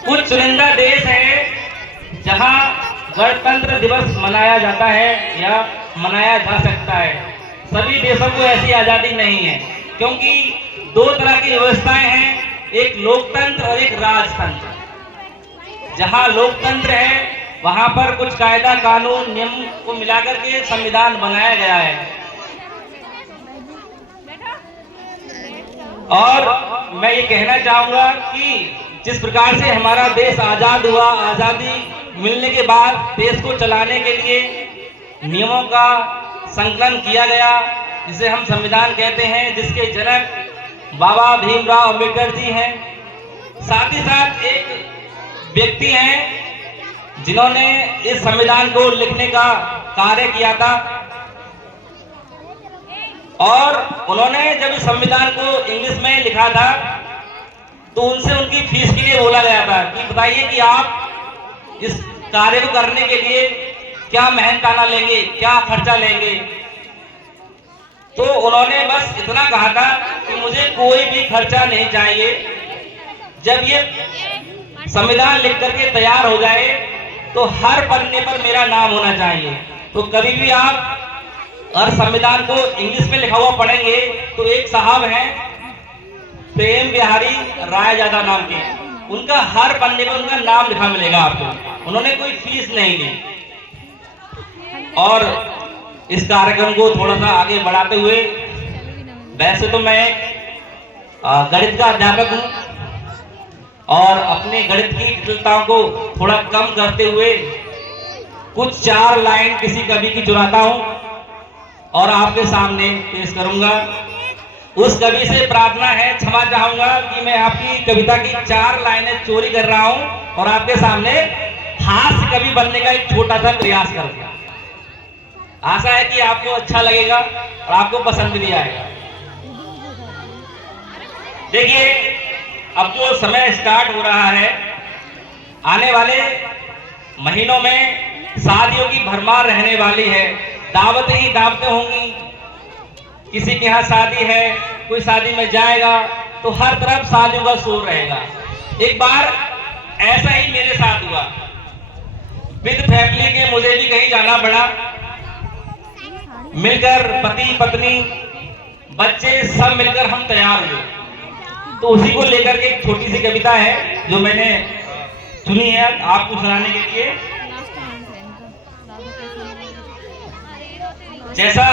कुछ चुनिंदा देश है जहां गणतंत्र दिवस मनाया जाता है या मनाया जा सकता है। सभी देशों को ऐसी आजादी नहीं है, क्योंकि दो तरह की व्यवस्थाएं हैं, एक लोकतंत्र और एक राजतंत्र। जहां लोकतंत्र है वहां पर कुछ कायदा कानून नियम को मिलाकर के संविधान बनाया गया है। और मैं ये कहना चाहूंगा कि जिस प्रकार से हमारा देश आजाद हुआ, आजादी मिलने के बाद देश को चलाने के लिए नियमों का संकलन किया गया, जिसे हम संविधान कहते हैं, जिसके जनक बाबा भीमराव अंबेडकर जी हैं। साथ ही साथ एक व्यक्ति हैं जिन्होंने इस संविधान को लिखने का कार्य किया था, और उन्होंने जब इस संविधान को इंग्लिश में लिखा था तो उनसे उनकी फीस के लिए बोला गया था कि बताइए कि आप इस कार्य को करने के लिए क्या मेहनताना लेंगे, क्या खर्चा लेंगे। तो उन्होंने बस इतना कहा था कि मुझे कोई भी खर्चा नहीं चाहिए, जब ये संविधान लिख करके तैयार हो जाए तो हर पन्ने पर मेरा नाम होना चाहिए। तो कभी भी आप और संविधान को इंग्लिश में लिखा हुआ पढ़ेंगे तो एक साहब हैं प्रेम बिहारी रायजादा नाम के, उनका हर पन्ने पर उनका नाम लिखा मिलेगा आपको। उन्होंने कोई फीस नहीं ली। और इस कार्यक्रम को थोड़ा सा आगे बढ़ाते हुए, वैसे तो मैं गणित का अध्यापक हूं और अपने गणित की जटिलताओं को थोड़ा कम करते हुए कुछ 4 लाइन किसी कवि की चुराता हूं और आपके सामने पेश करूंगा। उस कवि से प्रार्थना है, क्षमा चाहूंगा कि मैं आपकी कविता की 4 लाइनें चोरी कर रहा हूं और आपके सामने हास्य कवि बनने का एक छोटा सा प्रयास करूंगा। आशा है कि आपको अच्छा लगेगा और आपको पसंद भी आएगा। देखिए, अब जो समय स्टार्ट हो रहा है, आने वाले महीनों में शादियों की भरमार रहने वाली है। दावतें ही दावतें होंगी। किसी के यहाँ शादी है, कोई शादी में जाएगा तो हर तरफ शादियों का शोर रहेगा। एक बार ऐसा ही मेरे साथ हुआ। विद फैमिली के मुझे भी कहीं जाना पड़ा। मिलकर पति पत्नी बच्चे सब मिलकर हम तैयार हुए। तो उसी को लेकर के एक छोटी सी कविता है जो मैंने सुनी है आपको सुनाने के लिए। जैसा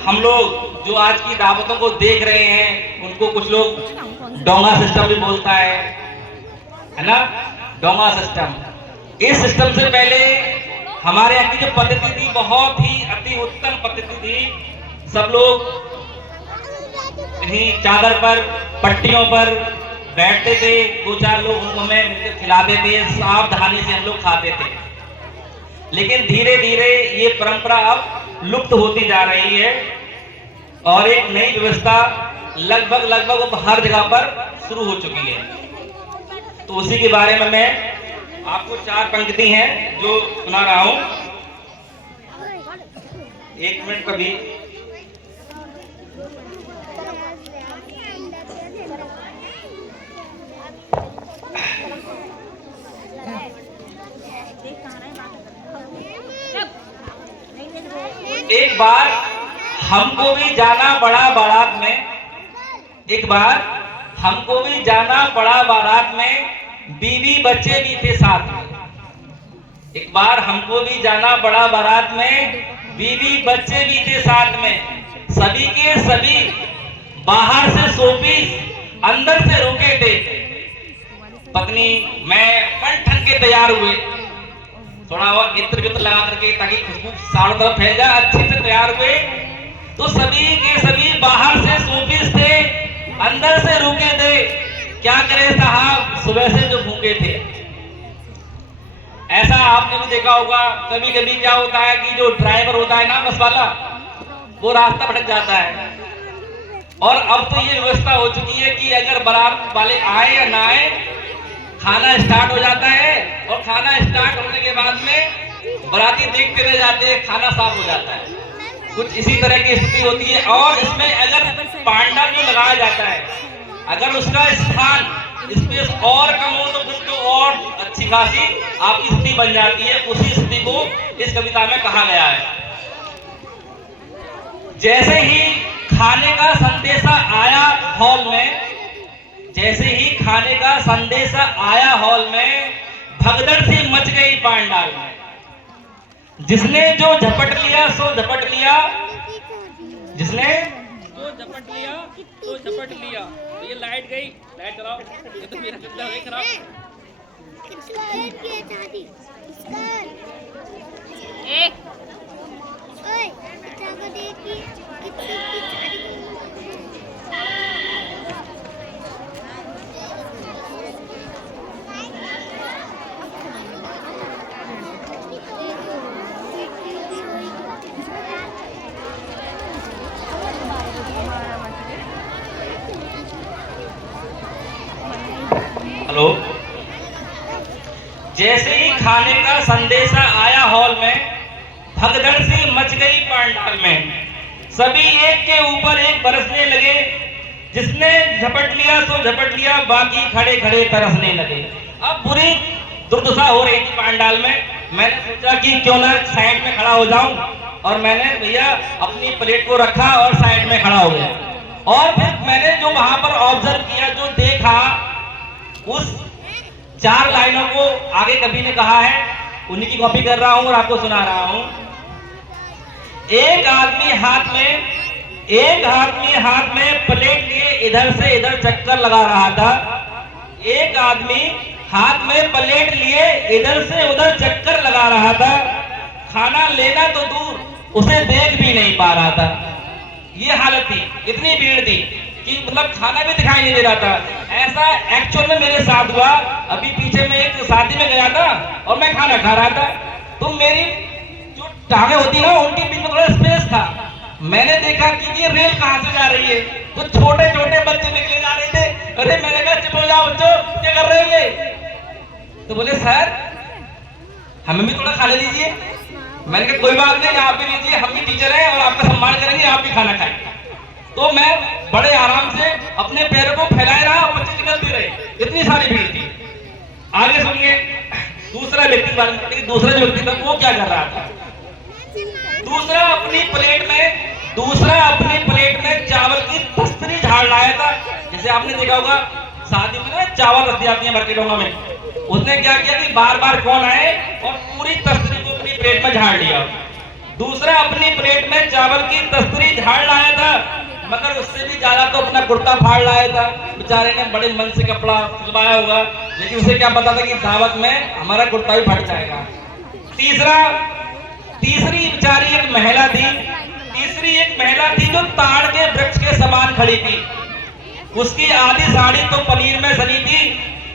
हम लोग जो आज की दावतों को देख रहे हैं, उनको कुछ लोग डोंगा सिस्टम भी बोलता है ना, डोंगा सिस्टम। इस सिस्टम से पहले हमारे यहाँ की जो पद्धति थी बहुत ही अति उत्तम पद्धति थी। सब लोग कहीं चादर पर, पट्टियों पर बैठते थे, 2-4 लोग उनको हमें मिलकर खिलाते थे, सावधानी से हम लोग खाते थे। लेकिन धीरे धीरे ये परंपरा अब लुप्त होती जा रही है और एक नई व्यवस्था लगभग हर जगह पर शुरू हो चुकी है। तो उसी के बारे में मैं आपको 4 पंक्ति हैं जो सुना रहा हूं। 1 मिनट कभी। एक बार हमको भी जाना पड़ा बारात में। एक बार हमको भी जाना पड़ा बारात में, बीवी बच्चे भी थे साथ में। एक बार हमको भी जाना पड़ा बारात में, बीवी बच्चे भी थे साथ में। सभी के सभी बाहर से शोपीस, अंदर से रुके थे। पत्नी मैं मन ठन के तैयार हुए, थोड़ा और इत्र वित्र लगा करके ताकि खुशबू चारों तरफ फैल जाए, अच्छे से तैयार हुए। तो सभी के सभी बाहर से शोपीस थे, अंदर से रुके थे। क्या करे साहब, सुबह से जो भूखे थे। ऐसा आपने भी देखा होगा, कभी कभी क्या होता है कि जो ड्राइवर होता है ना, बस वाला, वो रास्ता भटक जाता है। और अब तो ये व्यवस्था हो चुकी है कि अगर बारात वाले आए या ना आए, खाना स्टार्ट हो जाता है और खाना स्टार्ट होने के बाद में बाराती देखते रह जाते हैं, खाना साफ हो जाता है। कुछ इसी तरह की स्थिति होती है। और इसमें अगर पांडा जो लगाया जाता है, अगर उसका स्थान स्पेस और कम हो तो फिर तो और अच्छी खासी आपकी स्थिति बन जाती है। उसी स्थिति को इस कविता में कहा गया है। जैसे ही खाने का संदेशा आया हॉल में, जैसे ही खाने का संदेशा आया हॉल में, भगदड़ सी मच गई पांडाल में। जिसने जो झपट लिया सो झपट लिया, जिसने जो झपट लिया तो झपट लिया। ये लाइट गई, लाइट चलाओ। ये तो मेरा कितना है खराब। हेलो। जैसे ही खाने का संदेशा आया हॉल में, भगदड़ सी मच गई पांडाल में। सभी एक के ऊपर एक बरसने लगे। जिसने झपट लिया सो झपट लिया, बाकी खड़े खड़े तरसने लगे। अब बुरी दुर्दशा हो रही थी पांडाल में। मैंने सोचा कि क्यों ना साइड में खड़ा हो जाऊं, और मैंने भैया अपनी प्लेट को रखा और साइड में खड़ा हो गया। और फिर मैंने जो वहां पर ऑब्जर्व किया, जो देखा, उस 4 लाइनों को आगे कवि ने कहा है, उन्हीं की कॉपी कर रहा हूं और आपको सुना रहा हूं। एक आदमी हाथ में प्लेट लिए इधर से इधर चक्कर लगा रहा था। एक आदमी हाथ में प्लेट लिए इधर से उधर चक्कर लगा रहा था। खाना लेना तो दूर, उसे देख भी नहीं पा रहा था। ये हालत थी, इतनी भीड़ थी कि मतलब खाना भी दिखाई नहीं दे रहा था। ऐसा एक्चुअल में मेरे साथ हुआ। अभी पीछे में एक शादी में गया था और मैं खाना खा रहा था, तो मेरी जो टांगे होती ना, उनके बीच में थोड़ा स्पेस था। मैंने देखा कि ये रेल कहां से जा रही है, तो छोटे छोटे बच्चे निकले जा रहे थे। अरे मैंने कहा चुप हो जाओ बच्चों, क्या कर रहे हैं ये? तो बोले सर हमें भी थोड़ा खाने दीजिए। मैंने कहा कोई बात नहीं, आप भी लीजिए, हम भी टीचर हैं और आपका सम्मान करेंगे, आप भी खाना खाएं। तो मैं बड़े आराम से अपने पैरों को फैलाए रहा और बच्चे निकलते रहे। इतनी सारी भीड़ थी। आगे सुनिए दूसरा व्यक्ति बारे में। दूसरा जो व्यक्ति था वो क्या कर रहा था? दूसरा अपनी प्लेट में चावल की तस्तरी झाड़ लाया था। जैसे आपने देखा होगा शादी में ना चावल रख दी जाती है मार्केटों में। उसने क्या किया कि बार बार कौन आए और पूरी तस्तरी को अपनी प्लेट में झाड़ लिया। दूसरा अपनी प्लेट में चावल की तस्तरी झाड़ लाया था, मगर उससे भी ज्यादा तो अपना कुर्ता फाड़ लाया था। बेचारे ने बड़े मन से कपड़ा सिलवाया होगा, लेकिन उसे क्या पता था कि दावत में हमारा कुर्ता भी फट जाएगा। तीसरी बेचारी एक महिला थी जो ताड़ के वृक्ष के समान खड़ी थी। उसकी आधी साड़ी तो पनीर में सनी थी।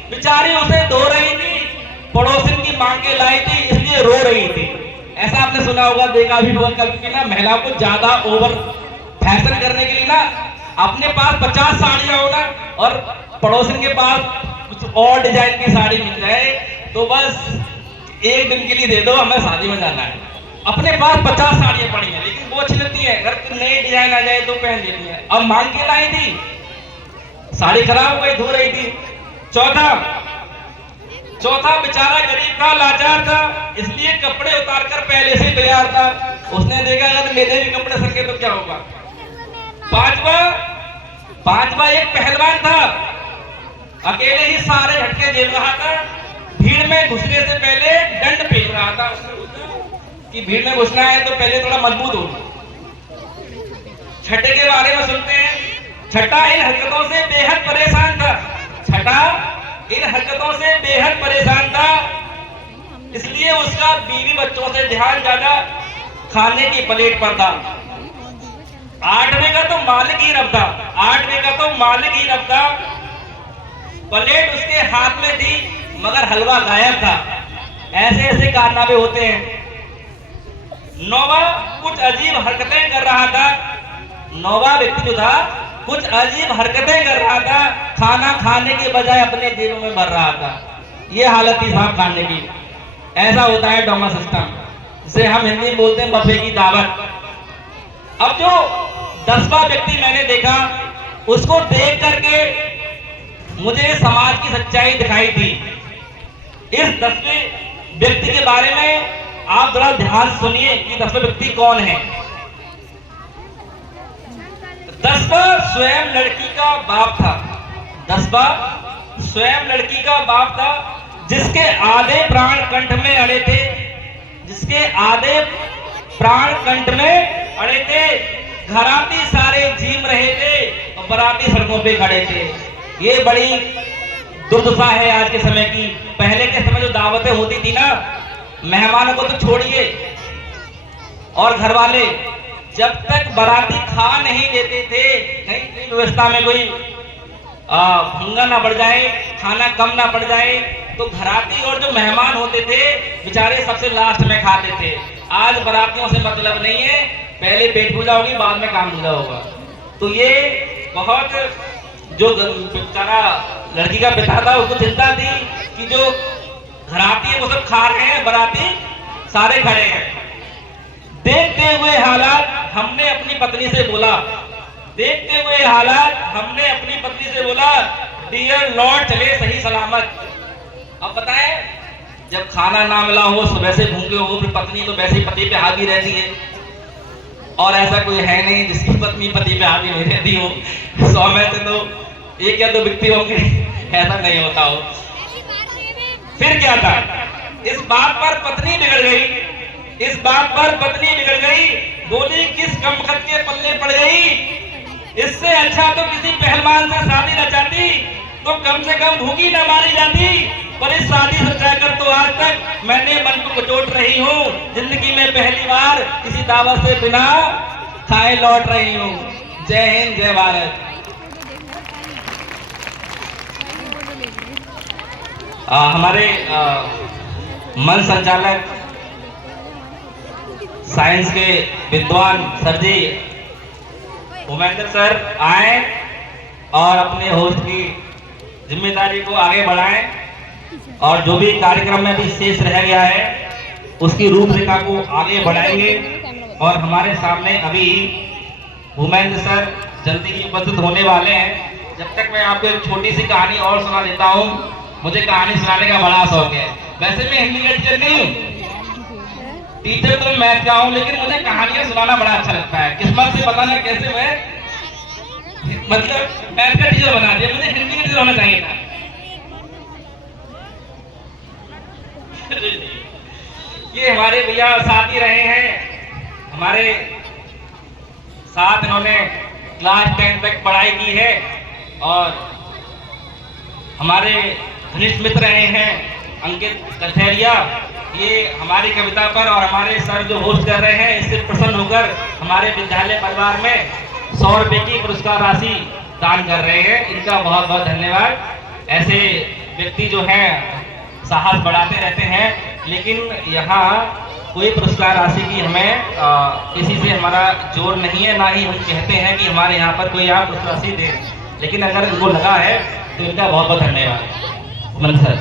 बेचारी उसे धो रही थी, पड़ोसिन की मांग के लाई थी, इसलिए रो रही थी। ऐसा आपने सुना होगा, देखा भी होगा कभी कि ना महिला को ज्यादा ओवर फैशन करने के लिए ना अपने पास 50 साड़ियां हो ना, और पड़ोसिन के पास कुछ और डिजाइन की साड़ी मिल जाए तो बस एक दिन के लिए दे दो, हमें शादी में जाना है। अपने पास 50 साड़ियां पड़ी हैं, लेकिन वो अच्छी लगती है, अगर नई डिजाइन आ जाए तो पहन लेती है। अब मांग के लाई थी, साड़ी खराब हो गई, धो रही थी। चौथा बेचारा गरीब था, लाचार था, इसलिए कपड़े उतार कर पहले से तैयार था। उसने देखा अगर मेरे भी कपड़े सके तो क्या होगा। पांचवा एक पहलवान था, अकेले ही सारे झटके झेल रहा था। भीड़ में घुसने से पहले दंड फेंक रहा था। कि भीड़ में घुसना है तो पहले थोड़ा मजबूत हो। छठे के बारे में सुनते हैं। छठा इन हरकतों से बेहद परेशान था, इसलिए उसका बीवी बच्चों से ध्यान ज्यादा खाने की प्लेट पर था। 8वें का तो मालिक ही रब था। प्लेट उसके हाथ में थी मगर हलवा गायब था। ऐसे ऐसे कारनामे होते हैं। 9वां कुछ अजीब हरकतें कर रहा था। 9वां व्यक्ति जो था कुछ अजीब हरकतें कर रहा था। खाना खाने के बजाय अपने जेबों में भर रहा था। ये हालत थी साहब खाने की। ऐसा होता है डोमा सिस्टम, जिसे हम हिंदी में बोलते हैं बफे की दावत। अब जो 10वां व्यक्ति मैंने देखा, उसको देख करके मुझे समाज की सच्चाई दिखाई दी। इस 10वें व्यक्ति के बारे में आप जरा ध्यान से सुनिए कि 10वां व्यक्ति कौन है। 10वां स्वयं लड़की का बाप था। 10वां स्वयं लड़की का बाप था, जिसके आधे प्राण कंठ में अड़े थे, जिसके आधे प्राण कंठ में अड़े थे। घराती सारे झीम रहे थे और बराती सड़कों पे खड़े थे। ये बड़ी दुर्दशा है आज के समय की। पहले के समय जो दावतें होती थी ना, मेहमानों को तो छोड़िए और घर वाले जब तक बाराती खा नहीं लेते थे, कहीं व्यवस्था में कोई भंगा ना बढ़ जाए, खाना कम ना पड़ जाए, तो घराती और जो मेहमान होते थे बेचारे सबसे लास्ट में खाते थे। आज बारातियों से मतलब नहीं है, पहले पेट पूजा होगी, बाद में काम पूजा होगा। तो ये बहुत, जो बेचारा लड़की का पिता था उसको चिंता थी कि जो घराती है वो सब खा रहे हैं, बाराती सारे खड़े हैं। देखते हुए हालात हमने अपनी पत्नी से बोला, देखते हुए हालात हमने अपनी पत्नी से बोला, डियर लॉर्ड चले सही सलामत। अब बताएं, जब खाना ना मिला हो, सुबह से भूखे हो, फिर पत्नी तो वैसे ही पति पे हावी रहती है, और ऐसा कोई है नहीं जिसकी पत्नी पति पे हावी नहीं रहती हो। 100 में से तो एक या दो व्यक्ति होंगे, ऐसा नहीं होता हो। फिर क्या था, इस बात पर पत्नी बिगड़ गई, इस बात पर पत्नी बिगड़ गई, बोली किस कमबख्त के पल्ले पड़ गई। इससे अच्छा तो किसी पहलवान से शादी रचाती तो कम से कम भूखी न मारी जाती, पर इस शादी से जाकर तो आज तक मैंने मन को कचोट रही हूँ। जिंदगी में पहली बार किसी दावत से बिना खाए लौट रही हूँ। जय हिंद, जय भारत। हमारे मंच संचालक साइंस के विद्वान सर जी उमेंद्र सर आए और अपने होस्ट की जिम्मेदारी को आगे बढ़ाएं, और जो भी कार्यक्रम में भी शेष रह गया है उसकी रूपरेखा को आगे बढ़ाएंगे। और हमारे सामने अभी उमेंद्र सर जल्दी ही उपस्थित होने वाले हैं। जब तक मैं आपको एक छोटी सी कहानी और सुना देता हूँ। मुझे कहानी सुनाने का बड़ा शौक है। वैसे मैं हिंदी का टीचर नहीं हूँ, टीचर तो मैथ का हूँ, लेकिन मुझे कहानियां सुनाना बड़ा अच्छा लगता है। किस्मत से पता नहीं कैसे मैं मतलब मैथ का टीचर बना दिया, मुझे हिंदी का टीचर होना चाहिए था। ये हमारे भैया साथ ही रहे हैं, हमारे साथ इन्होंने क्लास 10 तक पढ़ाई की है और हमारे घनिष्ठ मित्र रहे हैं अंकित कथेरिया। ये हमारी कविता पर और हमारे सर जो होस्ट कर रहे हैं इससे प्रसन्न होकर हमारे विद्यालय परिवार में 100 रुपए की पुरस्कार राशि दान कर रहे हैं। इनका बहुत बहुत धन्यवाद। ऐसे व्यक्ति जो हैं साहस बढ़ाते रहते हैं, लेकिन यहाँ कोई पुरस्कार राशि की हमें किसी से हमारा जोर नहीं है, ना ही हम कहते हैं कि हमारे यहाँ पर कोई आप पुरस्कार राशि दे, लेकिन अगर इनको लगा है तो इनका बहुत बहुत धन्यवाद। मन सर।